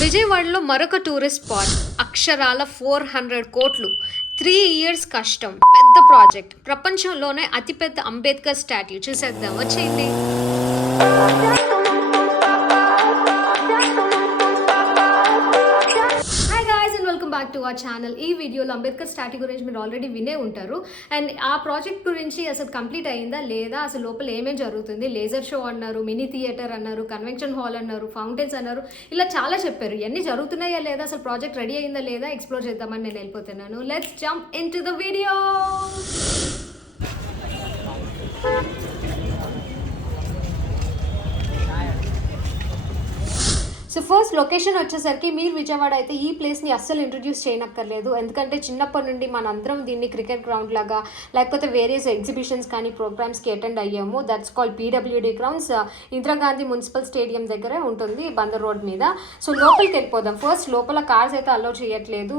విజయవాడలో మరొక tourist spot అక్షరాల ఫోర్ హండ్రెడ్ కోట్లు. త్రీ ఇయర్స్ కష్టం. పెద్ద ప్రాజెక్ట్. ప్రపంచంలోనే అతిపెద్ద అంబేద్కర్ స్టాట్యూ. చూసేద్దాం. వచ్చేయండి. టు అవర్ ఛానల్ ఈ వీడియోలో అంబేద్కర్ స్టాట్యూ గురించి మీరు ఆల్రెడీ వినే ఉంటారు. అండ్ ఆ ప్రాజెక్ట్ గురించి అసలు కంప్లీట్ అయిందా లేదా? అసలు లోపల ఏమేం జరుగుతుంది? లేజర్ షో అన్నారు మినీ థియేటర్ అన్నారు కన్వెన్షన్ హాల్ అన్నారు ఫౌంటైన్స్ అన్నారు. ఇలా చాలా చెప్పారు. ఇవన్నీ జరుగుతున్నాయా లేదా? అసలు ప్రాజెక్ట్ రెడీ అయిందా లేదా? ఎక్స్ప్లోర్ చేద్దామని నేను వెళ్ళిపోతున్నాను. Let's jump into the video so first location వచ్చేసరికి మీరు విజయవాడ అయితే ఈ ప్లేస్ని అస్సలు ఇంట్రడ్యూస్ చేయనక్కర్లేదు. ఎందుకంటే చిన్నప్పటి నుండి మనందరం దీన్ని క్రికెట్ గ్రౌండ్ లాగా లేకపోతే వేరియస్ ఎగ్జిబిషన్స్ కానీ ప్రోగ్రామ్స్కి అటెండ్ అయ్యాము. That's call PWD grounds Indira Gandhi municipal stadium దగ్గరే ఉంటుంది బందర్ రోడ్ మీద. సో లోపలికి వెళ్ళిపోదాం. ఫస్ట్ లోపల కార్స్ అయితే అలో చేయట్లేదు.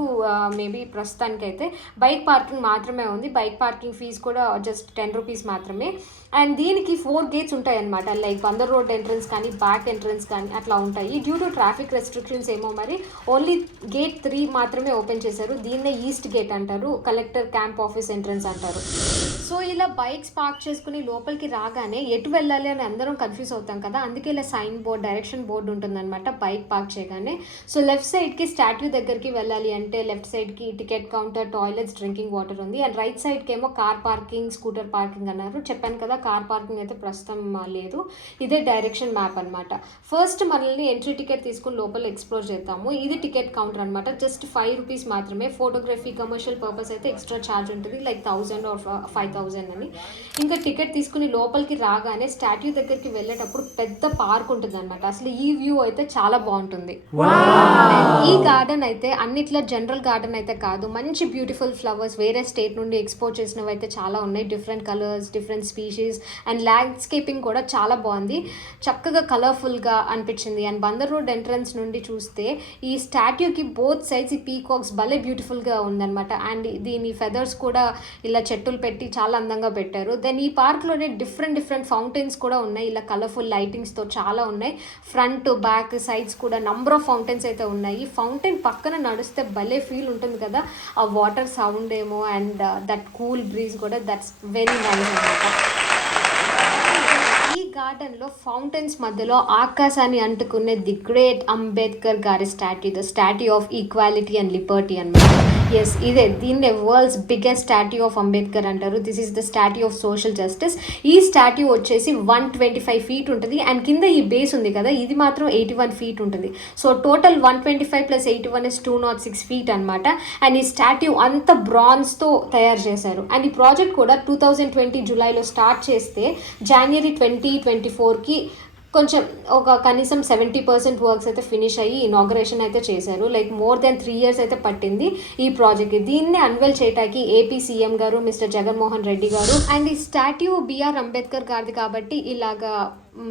మేబీ ప్రస్తుతానికి అయితే బైక్ పార్కింగ్ మాత్రమే ఉంది. బైక్ పార్కింగ్ ఫీజ్ కూడా జస్ట్ టెన్ రూపీస్ మాత్రమే. అండ్ దీనికి ఫోర్ గేట్స్ ఉంటాయి అనమాట లైక్ బందర్ రోడ్ ఎంట్రన్స్ కానీ బ్యాక్ ఎంట్రన్స్ కానీ అట్లా ఉంటాయి. డ్యూ టు ట్రాఫిక్ రెస్ట్రిక్షన్స్ ఏమో మరి. ఓన్లీ గేట్ త్రీ మాత్రమే ఓపెన్ చేశారు. దీన్నే ఈస్ట్ గేట్ అంటారు. కలెక్టర్ క్యాంప్ ఆఫీస్ ఎంట్రన్స్ అంటారు. సో ఇలా బైక్స్ పార్క్ చేసుకుని లోపలికి రాగానే ఎటు వెళ్ళాలి అని అందరం కన్ఫ్యూజ్ అవుతాం కదా. అందుకే ఇలా సైన్ బోర్డ్ డైరెక్షన్ బోర్డు ఉంటుందన్నమాట బైక్ పార్క్ చేయగానే. సో లెఫ్ట్ సైడ్కి స్టాట్యూ దగ్గరికి వెళ్ళాలి అంటే లెఫ్ట్ సైడ్కి ticket counter toilets drinking water ఉంది. అండ్ రైట్ సైడ్కి ఏమో కార్ పార్కింగ్ స్కూటర్ పార్కింగ్ అన్నారు. చెప్పాను కదా కార్ పార్కింగ్ అయితే ప్రస్తుతం లేదు. ఇదే డైరెక్షన్ మ్యాప్ అన్నమాట. ఫస్ట్ మనల్ని ఎంట్రీ టికెట్ తీసుకుని లోపల ఎక్స్ప్లోర్ చేద్దాము. ఇది టికెట్ కౌంటర్ అనమాట జస్ట్ ఫైవ్ రూపీస్ మాత్రమే. ఫోటోగ్రఫీ కమర్షియల్ పర్పస్ అయితే ఎక్స్ట్రా ఛార్జ్ ఉంటుంది. Like thousand or five thousand అని. ఇంకా టికెట్ తీసుకుని లోపలికి రాగానే స్టాట్యూ దగ్గరికి వెళ్ళేటప్పుడు పెద్ద పార్క్ ఉంటుంది అనమాట అసలు ఈ వ్యూ అయితే చాలా బాగుంటుంది. ఈ గార్డెన్ అయితే అన్నిట్లో జనరల్ గార్డెన్ అయితే కాదు. మంచి బ్యూటిఫుల్ ఫ్లవర్స్ వేరే స్టేట్ నుండి ఎక్స్పోర్ట్ చేసినవి అయితే చాలా ఉన్నాయి. Different colours different species and landscaping కూడా చాలా బాగుంది. చక్కగా కలర్ఫుల్గా అనిపించింది. అండ్ బందర్ రోడ్ ఎంట్రన్స్ నుండి చూస్తే ఈ స్టాట్యూకి బోత్ సైడ్స్ ఈ పీకాక్స్ భలే బ్యూటిఫుల్గా ఉందన్నమాట. అండ్ దీని ఫెదర్స్ కూడా ఇలా చెట్టులు పెట్టి చాలా అందంగా పెట్టారు. దెన్ ఈ పార్క్లోనే డిఫరెంట్ డిఫరెంట్ ఫౌంటైన్స్ కూడా ఉన్నాయి. ఇలా కలర్ఫుల్ లైటింగ్స్తో చాలా ఉన్నాయి. ఫ్రంట్ బ్యాక్ సైడ్స్ కూడా నంబర్ ఆఫ్ ఫౌంటైన్స్ అయితే ఉన్నాయి. ఫౌంటైన్ పక్కన నడిస్తే భలే ఫీల్ ఉంటుంది కదా. ఆ వాటర్ సౌండ్ ఏమో అండ్ దట్ కూల్ బ్రీజ్ కూడా దట్స్ వెరీ నైస్ అనమాట ఈ ఫౌంటైన్స్ మధ్యలో ఆకాశాన్ని అంటుకునే ది గ్రేట్ అంబేద్కర్ గారి statue the statue of equality and liberty అనమాట ఎస్ ఇదే దీన్ని world's biggest statue of Ambedkar అంటారు. This is the statue of social justice ఈ స్టాట్యూ వచ్చేసి వన్ ట్వంటీ ఫైవ్ ఫీట్ ఉంటుంది. అండ్ కింద ఈ బేస్ ఉంది కదా ఇది మాత్రం ఎయిటీ వన్ ఫీట్ ఉంటుంది. So total one twenty five plus eighty one is two nought six feet అనమాట అండ్ ఈ స్టాట్యూ అంత బ్రాన్స్తో తయారు చేశారు. అండ్ ఈ ప్రాజెక్ట్ కూడా టూ థౌజండ్ ట్వంటీ జూలైలో స్టార్ట్ చేస్తే జనవరి ట్వంటీ ట్వంటీ ఫోర్కి కొంచెం ఒక కనీసం సెవెంటీ పర్సెంట్ వర్క్స్ అయితే ఫినిష్ అయ్యి ఇనాగరేషన్ అయితే చేశారు. Like more than three years అయితే పట్టింది ఈ ప్రాజెక్ట్ దీన్ని అన్వెల్ చేయడానికి ఏపీ సీఎం గారు మిస్టర్ జగన్మోహన్ రెడ్డి గారు అండ్ ఈ స్టాట్యూ బిఆర్ అంబేద్కర్ గారిది కాబట్టి ఇలాగా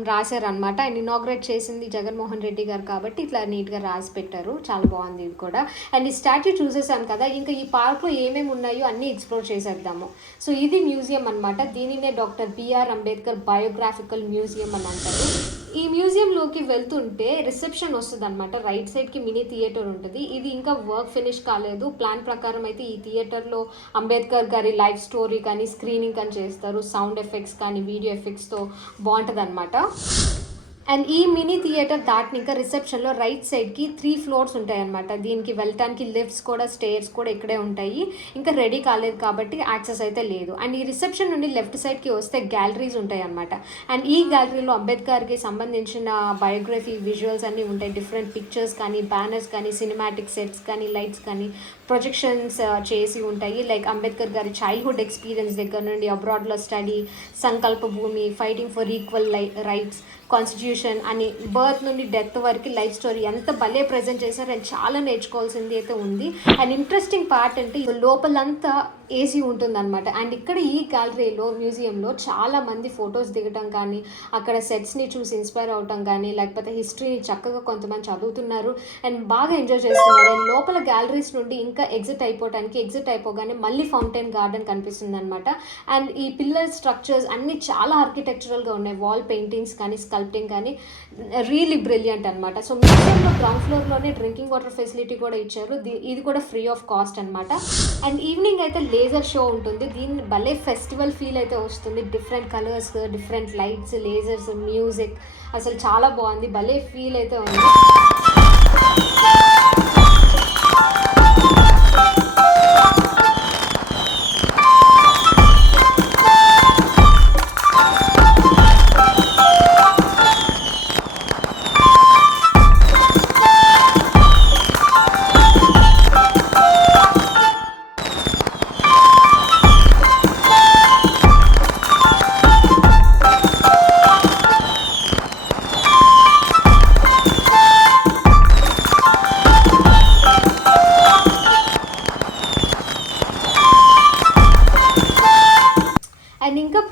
రాశారనమాట అండ్ ఇనాగ్రేట్ చేసింది జగన్మోహన్ రెడ్డి గారు కాబట్టి ఇట్లా నీట్గా రాసి పెట్టారు. చాలా బాగుంది ఇది కూడా. అండ్ ఈ స్టాట్యూ చూసేసాం కదా ఇంకా ఈ పార్క్లో ఏమేమి ఉన్నాయో అన్నీ ఎక్స్ప్లోర్ చేసేద్దాము. సో ఇది మ్యూజియం అనమాట దీనినే doctor BR Ambedkar biographical museum అని అంటారు. ఈ మ్యూజియంలోకి వెళ్తుంటే రిసెప్షన్ వస్తుంది అనమాట రైట్ సైడ్కి మినీ థియేటర్ ఉంటుంది. ఇది ఇంకా వర్క్ ఫినిష్ కాలేదు. ప్లాన్ ప్రకారం అయితే ఈ థియేటర్లో అంబేద్కర్ గారి లైఫ్ స్టోరీ కానీ స్క్రీనింగ్ కానీ చేస్తారు. సౌండ్ ఎఫెక్ట్స్ కానీ వీడియో ఎఫెక్ట్స్తో బాగుంటుంది అనమాట అండ్ ఈ మినీ థియేటర్ దాటిని ఇంకా రిసెప్షన్లో రైట్ సైడ్కి త్రీ ఫ్లోర్స్ ఉంటాయి అనమాట దీనికి వెళ్ళటానికి లిఫ్ట్స్ కూడా స్టేర్స్ కూడా ఇక్కడే ఉంటాయి. ఇంకా రెడీ కాలేదు కాబట్టి యాక్సెస్ అయితే లేదు. అండ్ ఈ రిసెప్షన్ నుండి లెఫ్ట్ సైడ్కి వస్తే గ్యాలరీస్ ఉంటాయి అనమాట అండ్ ఈ గ్యాలరీలో అంబేద్కర్కి సంబంధించిన బయోగ్రఫీ విజువల్స్ అన్నీ ఉంటాయి. డిఫరెంట్ పిక్చర్స్ కానీ బ్యానర్స్ కానీ సినిమాటిక్ సెట్స్ కానీ లైట్స్ కానీ ప్రొజెక్షన్స్ uh, చేసి ఉంటాయి. లైక్ అంబేద్కర్ గారి చైల్డ్హుడ్ ఎక్స్పీరియన్స్ దగ్గర నుండి అబ్రాడ్లో study Sankalp Bhumi fighting for equal rights constitution అని బర్త్ నుండి డెత్ వరకు లైఫ్ స్టోరీ ఎంత భలే ప్రజెంట్ చేశారు అండ్ చాలా నేర్చుకోవాల్సింది అయితే ఉంది. అండ్ ఇంట్రెస్టింగ్ పార్ట్ అంటే లోపలంతా ఏసీ ఉంటుందన్నమాట. అండ్ ఇక్కడ ఈ గ్యాలరీలో మ్యూజియంలో చాలా మంది ఫొటోస్ దిగటం కానీ అక్కడ సెట్స్ని చూసి ఇన్స్పైర్ అవటం కానీ లేకపోతే హిస్టరీని చక్కగా కొంతమంది చదువుతున్నారు అండ్ బాగా ఎంజాయ్ చేస్తున్నారు. అండ్ లోపల గ్యాలరీస్ నుండి ఇంకా ఎగ్జిట్ అయిపోవడానికి ఎగ్జిట్ అయిపోగానే మళ్ళీ ఫౌంటైన్ గార్డెన్ కనిపిస్తుంది అనమాట అండ్ ఈ పిల్లర్ స్ట్రక్చర్స్ అన్నీ చాలా ఆర్కిటెక్చరల్గా ఉన్నాయి. వాల్ పెయింటింగ్స్ కానీ స్కల్ప్టింగ్ కానీ రియలీ బ్రిలియంట్ అనమాట సో మ్యూజియంలో గ్రౌండ్ ఫ్లోర్లోనే డ్రింకింగ్ వాటర్ ఫెసిలిటీ కూడా ఇచ్చారు. ఇది కూడా ఫ్రీ ఆఫ్ కాస్ట్ అనమాట అండ్ ఈవినింగ్ అయితే లేజర్ షో ఉంటుంది. దీన్ని భలే ఫెస్టివల్ ఫీల్ అయితే వస్తుంది. Different colours different lights lasers music అసలు చాలా బాగుంది. భలే ఫీల్ అయితే ఉంది.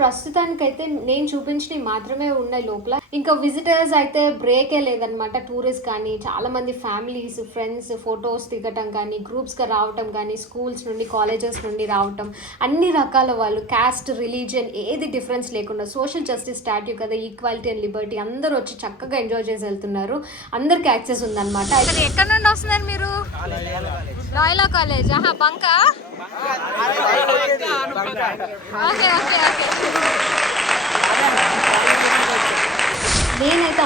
ప్రస్తుతానికైతే నేను చూపించినవి మాత్రమే ఉన్నాయి లోపల. ఇంకా విజిటర్స్ అయితే బ్రేకే లేదనమాట టూరిస్ట్ కానీ చాలా మంది ఫ్యామిలీస్ ఫ్రెండ్స్ ఫొటోస్ దిగటం కానీ గ్రూప్స్గా రావటం కానీ స్కూల్స్ నుండి కాలేజెస్ నుండి రావటం అన్ని రకాల వాళ్ళు క్యాస్ట్ రిలీజియన్ ఏది డిఫరెన్స్ లేకుండా సోషల్ జస్టిస్ స్టాట్యూ కదా ఈక్వాలిటీ అండ్ లిబర్టీ అందరూ వచ్చి చక్కగా ఎంజాయ్ చేసి వెళ్తున్నారు. అందరికి యాక్సెస్ ఉందన్నమాట. ఎక్కడ నుండి వస్తున్నారు మీరు? రాయలా కాలేజ్? ఆహా బంకా. Okay okay okay.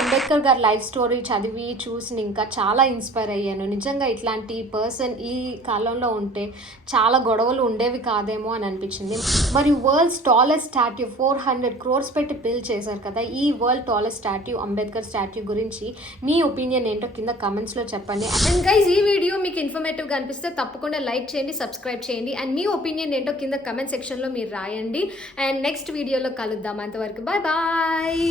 అంబేద్కర్ గారి లైఫ్ స్టోరీ చదివి చూసి ఇంకా చాలా ఇన్స్పైర్ అయ్యాను. నిజంగా ఇట్లాంటి పర్సన్ ఈ కాలంలో ఉంటే చాలా గొడవలు ఉండేవి కాదేమో అని అనిపించింది. మరి world's tallest statue four hundred crores పెట్టి బిల్డ్ చేశారు కదా ఈ world tallest statue Ambedkar statue గురించి మీ ఒపీనియన్ ఏంటో కింద కమెంట్స్లో చెప్పండి. అండ్ గైజ్ ఈ వీడియో మీకు ఇన్ఫర్మేటివ్గా అనిపిస్తే తప్పకుండా లైక్ చేయండి సబ్స్క్రైబ్ చేయండి. అండ్ మీ ఒపీనియన్ ఏంటో కింద కమెంట్ సెక్షన్లో మీరు రాయండి. అండ్ నెక్స్ట్ వీడియోలో కలుద్దాం. అంతవరకు బాయ్ బాయ్